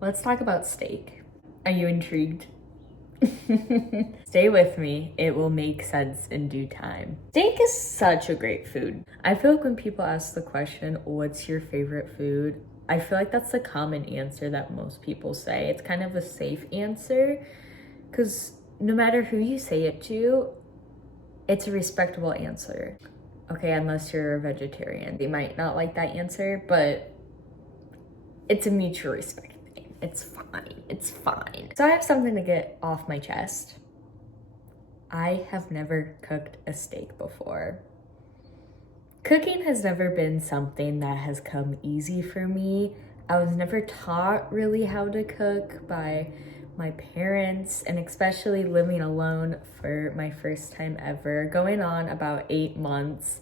Let's talk about steak. Are you intrigued? Stay with me, it will make sense in due time. Steak is such a great food. I feel like when people ask the question, what's your favorite food? I feel like that's the common answer that most people say. It's kind of a safe answer because no matter who you say it to, it's a respectable answer. Okay, unless you're a vegetarian. They might not like that answer, but it's a mutual respect thing. It's fine. It's fine. So I have something to get off my chest. I have never cooked a steak before. Cooking has never been something that has come easy for me. I was never taught really how to cook by my parents, and especially living alone for my first time ever, going on about 8 months.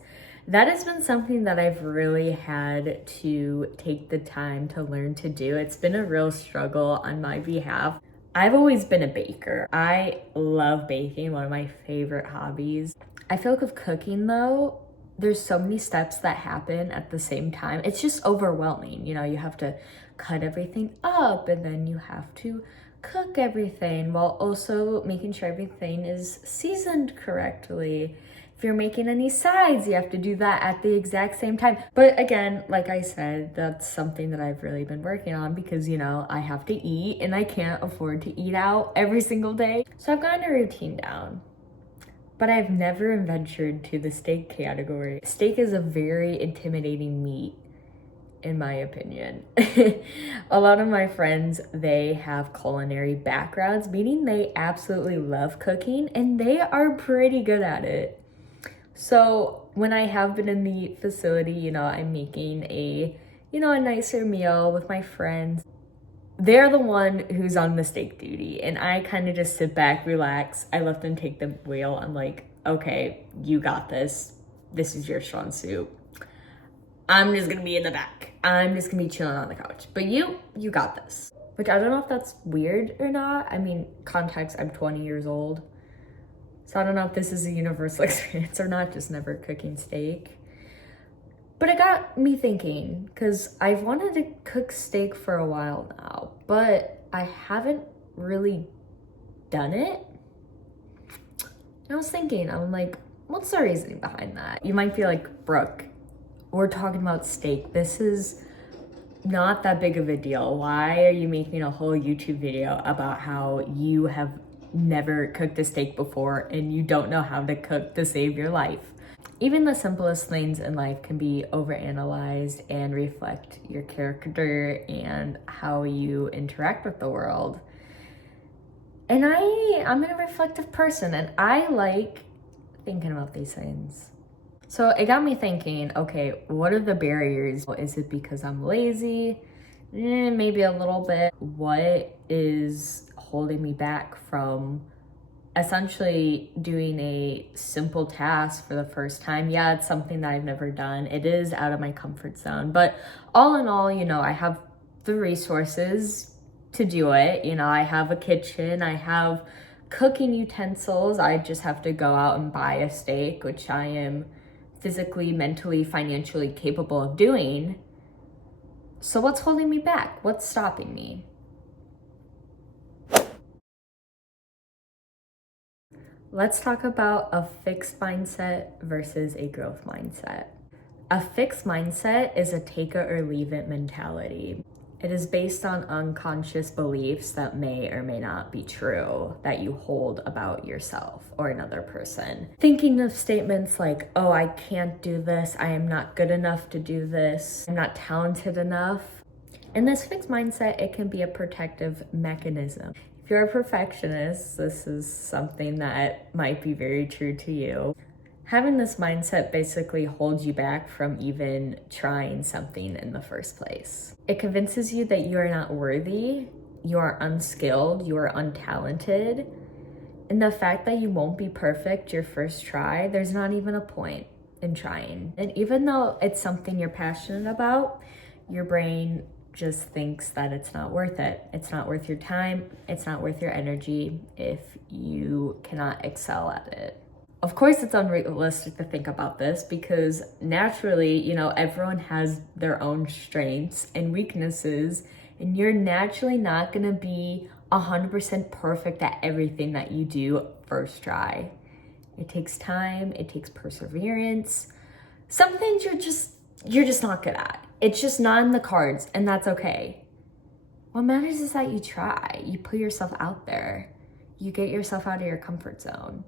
That has been something that I've really had to take the time to learn to do. It's been a real struggle on my behalf. I've always been a baker. I love baking, one of my favorite hobbies. I feel like with cooking though, there's so many steps that happen at the same time. It's just overwhelming. You know, you have to cut everything up and then you have to cook everything while also making sure everything is seasoned correctly. If you're making any sides, you have to do that at the exact same time. But again, like I said, that's something that I've really been working on because, you know, I have to eat and I can't afford to eat out every single day. So I've gotten a routine down. But I've never ventured to the steak category. Steak is a very intimidating meat, in my opinion. A lot of my friends, they have culinary backgrounds, meaning they absolutely love cooking and they are pretty good at it. So when I have been in the facility, you know, I'm making a nicer meal with my friends. They're the one who's on the steak duty, and I kind of just sit back, relax. I let them take the wheel. I'm like, okay, you got this. This is your strong suit. I'm just gonna be in the back. I'm just gonna be chilling on the couch. But you got this. Which I don't know if that's weird or not. I mean, context, I'm 20 years old. So I don't know if this is a universal experience or not, just never cooking steak. But it got me thinking, because I've wanted to cook steak for a while now, but I haven't really done it. And I was thinking, I'm like, what's the reasoning behind that? You might be like, Brooke, we're talking about steak. This is not that big of a deal. Why are you making a whole YouTube video about how you have never cooked a steak before and you don't know how to cook to save your life? Even the simplest things in life can be overanalyzed and reflect your character and how you interact with the world. And I'm a reflective person and I like thinking about these things. So it got me thinking, okay, what are the barriers? Is it because I'm lazy? Maybe a little bit. What is holding me back from essentially doing a simple task for the first time? Yeah, it's something that I've never done. It is out of my comfort zone. But all in all, you know, I have the resources to do it. You know, I have a kitchen, I have cooking utensils. I just have to go out and buy a steak, which I am physically, mentally, financially capable of doing. So what's holding me back? What's stopping me? Let's talk about a fixed mindset versus a growth mindset. A fixed mindset is a take it or leave it mentality. It is based on unconscious beliefs that may or may not be true that you hold about yourself or another person. Thinking of statements like, oh, I can't do this, I am not good enough to do this, I'm not talented enough. In this fixed mindset, it can be a protective mechanism. If you're a perfectionist, this is something that might be very true to you. Having this mindset basically holds you back from even trying something in the first place. It convinces you that you are not worthy, you are unskilled, you are untalented, and the fact that you won't be perfect your first try, there's not even a point in trying. And even though it's something you're passionate about, your brain just thinks that it's not worth it. It's not worth your time, it's not worth your energy if you cannot excel at it. Of course, it's unrealistic to think about this because naturally, you know, everyone has their own strengths and weaknesses And you're naturally not gonna be 100% perfect at everything that you do first try. It takes time, it takes perseverance. Some things you're just not good at. It's just not in the cards, and that's okay. What matters is that you try, you put yourself out there, you get yourself out of your comfort zone.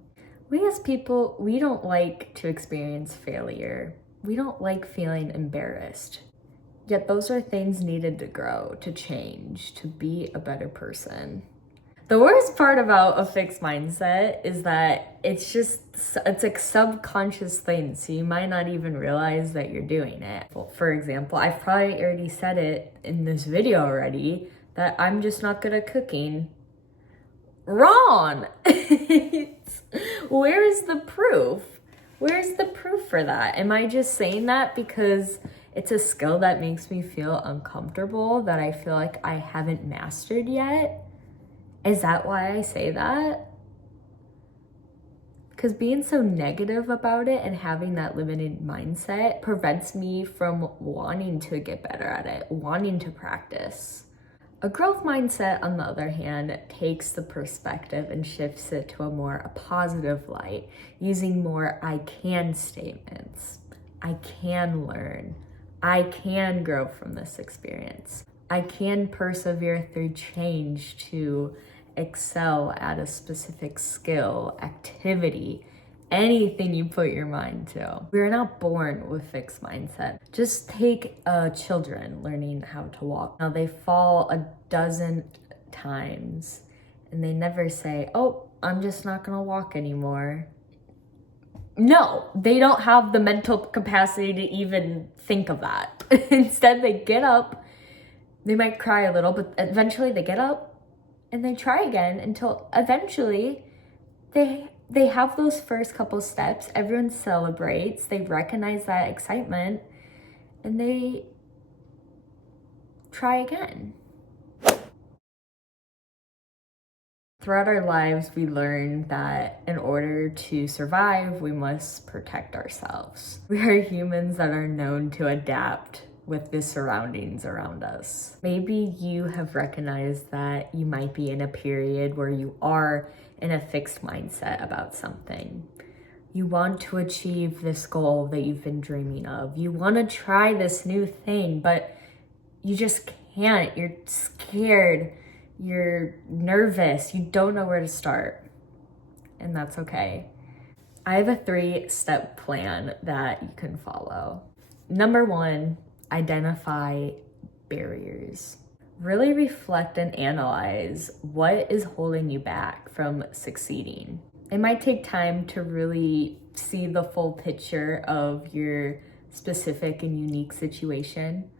We as people, we don't like to experience failure. We don't like feeling embarrassed. Yet those are things needed to grow, to change, to be a better person. The worst part about a fixed mindset is that it's like subconscious things, so you might not even realize that you're doing it. Well, for example, I've probably already said it in this video already, that I'm just not good at cooking. Wrong! Where is the proof? Where's the proof for that? Am I just saying that because it's a skill that makes me feel uncomfortable, that I feel like I haven't mastered yet? Is that why I say that? Because being so negative about it and having that limited mindset prevents me from wanting to get better at it, wanting to practice. A growth mindset, on the other hand, takes the perspective and shifts it to a positive light, using more I can statements. I can learn. I can grow from this experience. I can persevere through change to excel at a specific skill, activity, anything you put your mind to. We're not born with fixed mindset. Just take children learning how to walk. Now they fall a dozen times and they never say, oh, I'm just not gonna walk anymore. No, they don't have the mental capacity to even think of that. Instead, they get up, they might cry a little, but eventually they get up and they try again until eventually they have those first couple steps, everyone celebrates, they recognize that excitement, and they try again. Throughout our lives, we learn that in order to survive, we must protect ourselves. We are humans that are known to adapt with the surroundings around us. Maybe you have recognized that you might be in a period where you are in a fixed mindset about something. You want to achieve this goal that you've been dreaming of. You want to try this new thing, but you just can't. You're scared. You're nervous. You don't know where to start. And that's okay. I have a 3-step plan that you can follow. Number 1, identify barriers. Really reflect and analyze what is holding you back from succeeding. It might take time to really see the full picture of your specific and unique situation,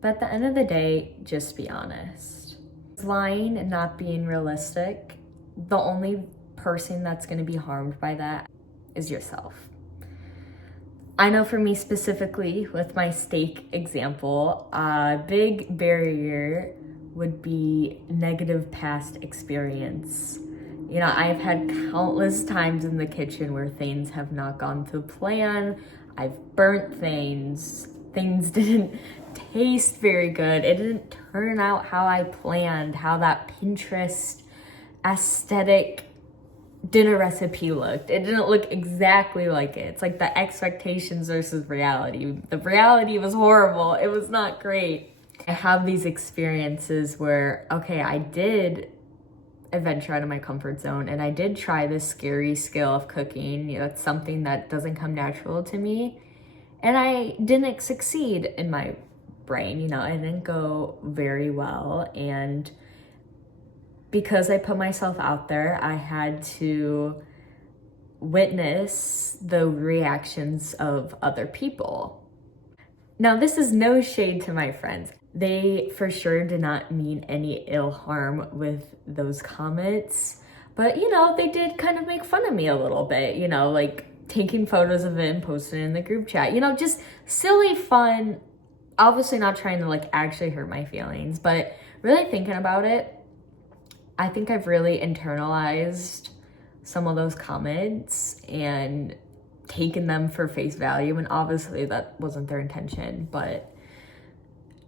but at the end of the day, just be honest. Lying and not being realistic, the only person that's going to be harmed by that is yourself. I know for me specifically, with my steak example, a big barrier would be negative past experience. You know, I've had countless times in the kitchen where things have not gone to plan. I've burnt things. Things didn't taste very good. It didn't turn out how I planned, how that Pinterest aesthetic dinner recipe looked. It didn't look exactly like it. It's like the expectations versus reality. The reality was horrible. It was not great. I have these experiences where, okay, I did venture out of my comfort zone and I did try this scary skill of cooking. You know, it's something that doesn't come natural to me. And I didn't succeed in my brain. You know, it didn't go very well. And because I put myself out there, I had to witness the reactions of other people. Now, this is no shade to my friends. They for sure did not mean any ill harm with those comments, but you know, they did kind of make fun of me a little bit, you know, like taking photos of it and posting it in the group chat, you know, just silly fun, obviously not trying to like actually hurt my feelings, but really thinking about it, I think I've really internalized some of those comments and taken them for face value. And obviously that wasn't their intention, but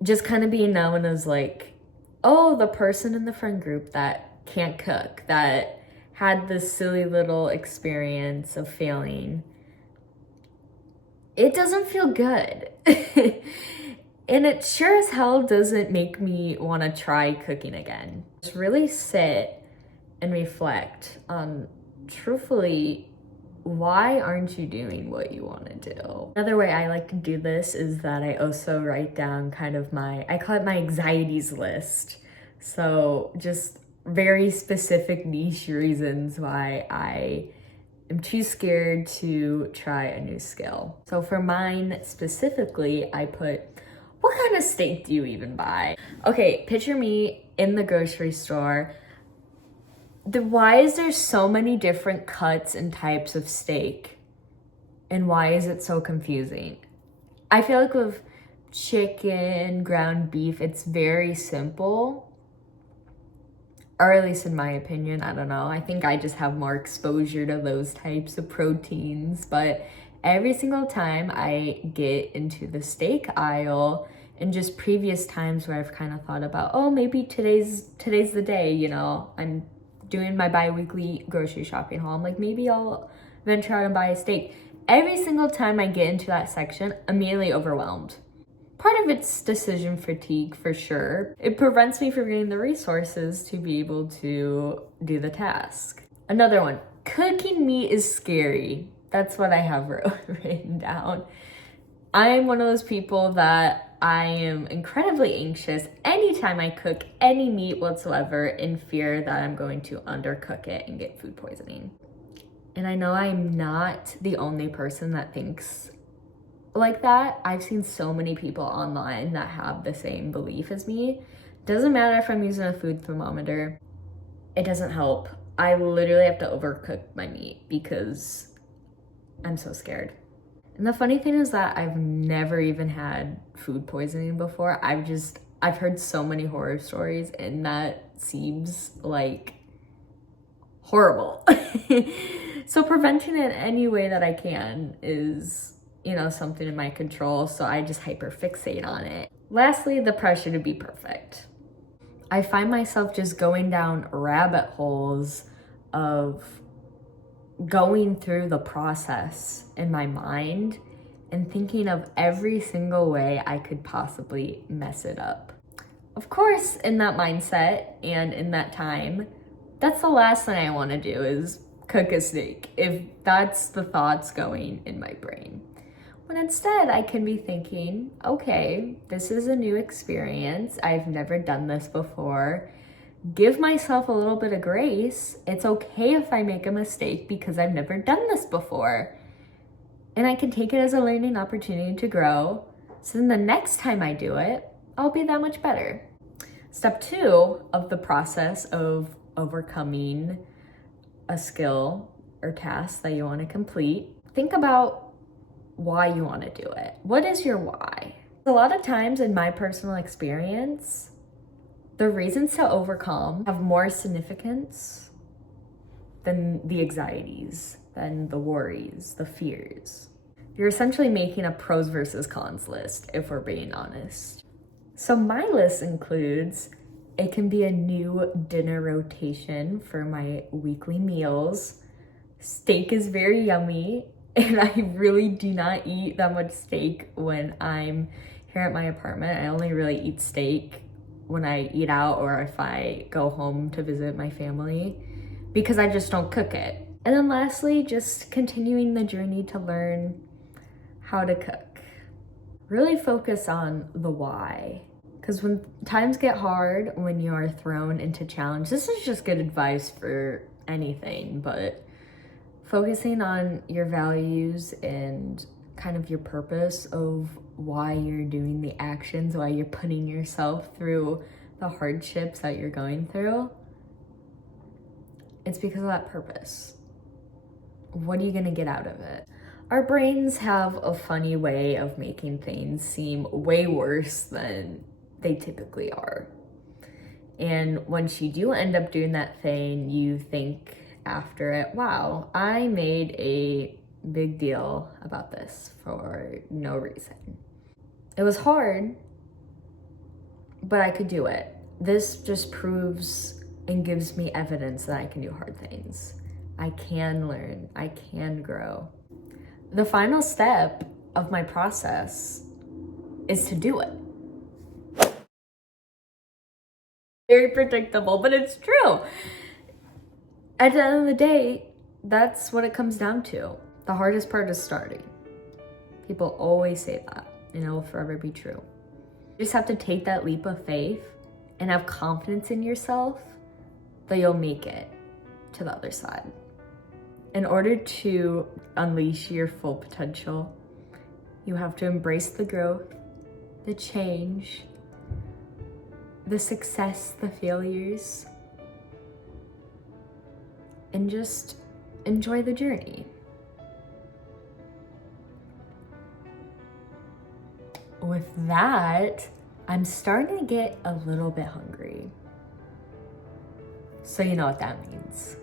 just kind of being known as like oh, the person in the friend group that can't cook, that had this silly little experience of failing, it doesn't feel good. And it sure as hell doesn't make me want to try cooking again. Just really sit and reflect on, truthfully, why aren't you doing what you want to do? Another way I like to do this is that I also write down kind of I call it my anxieties list. So just very specific niche reasons why I am too scared to try a new skill. So for mine specifically, I put, what kind of steak do you even buy? Okay, picture me in the grocery store. Why is there so many different cuts and types of steak? And why is it so confusing? I feel like with chicken, ground beef, it's very simple. Or at least in my opinion, I don't know. I think I just have more exposure to those types of proteins. But every single time I get into the steak aisle, and just previous times where I've kind of thought about, oh, maybe today's the day, you know, I'm doing my bi-weekly grocery shopping haul. I'm like, maybe I'll venture out and buy a steak. Every single time I get into that section, immediately overwhelmed. Part of it's decision fatigue for sure. It prevents me from getting the resources to be able to do the task. Another one, cooking meat is scary. That's what I have written down. I'm one of those people that I am incredibly anxious anytime I cook any meat whatsoever in fear that I'm going to undercook it and get food poisoning. And I know I'm not the only person that thinks like that. I've seen so many people online that have the same belief as me. Doesn't matter if I'm using a food thermometer, it doesn't help. I literally have to overcook my meat because I'm so scared. And the funny thing is that I've never even had food poisoning before. I've heard so many horror stories, and that seems like horrible. So preventing it any way that I can is, you know, something in my control. So I just hyperfixate on it. Lastly, the pressure to be perfect. I find myself just going down rabbit holes of going through the process in my mind and thinking of every single way I could possibly mess it up. Of course, in that mindset and in that time, that's the last thing I want to do is cook a steak, if that's the thoughts going in my brain. When instead I can be thinking, okay, this is a new experience. I've never done this before. Give myself a little bit of grace. It's okay if I make a mistake because I've never done this before. And I can take it as a learning opportunity to grow. So then the next time I do it, I'll be that much better. Step 2 of the process of overcoming a skill or task that you want to complete, think about why you want to do it. What is your why? A lot of times in my personal experience, the reasons to overcome have more significance than the anxieties, than the worries, the fears. You're essentially making a pros versus cons list, if we're being honest. So my list includes, it can be a new dinner rotation for my weekly meals. Steak is very yummy, and I really do not eat that much steak when I'm here at my apartment. I only really eat steak when I eat out or if I go home to visit my family because I just don't cook it. And then lastly, just continuing the journey to learn how to cook. Really focus on the why. Because when times get hard, when you're thrown into challenge, this is just good advice for anything, but focusing on your values and kind of your purpose of why you're doing the actions, why you're putting yourself through the hardships that you're going through, it's because of that purpose. What are you gonna get out of it? Our brains have a funny way of making things seem way worse than they typically are. And once you do end up doing that thing, you think after it, wow, I made a big deal about this for no reason. It was hard, but I could do it. this just proves and gives me evidence that I can do hard things. I can learn, I can grow. The final step of my process is to do it. Very predictable, but it's true. At the end of the day, that's what it comes down to. The hardest part is starting. People always say that, and it will forever be true. You just have to take that leap of faith and have confidence in yourself that you'll make it to the other side. In order to unleash your full potential, you have to embrace the growth, the change, the success, the failures, and just enjoy the journey. With that, I'm starting to get a little bit hungry. So you know what that means.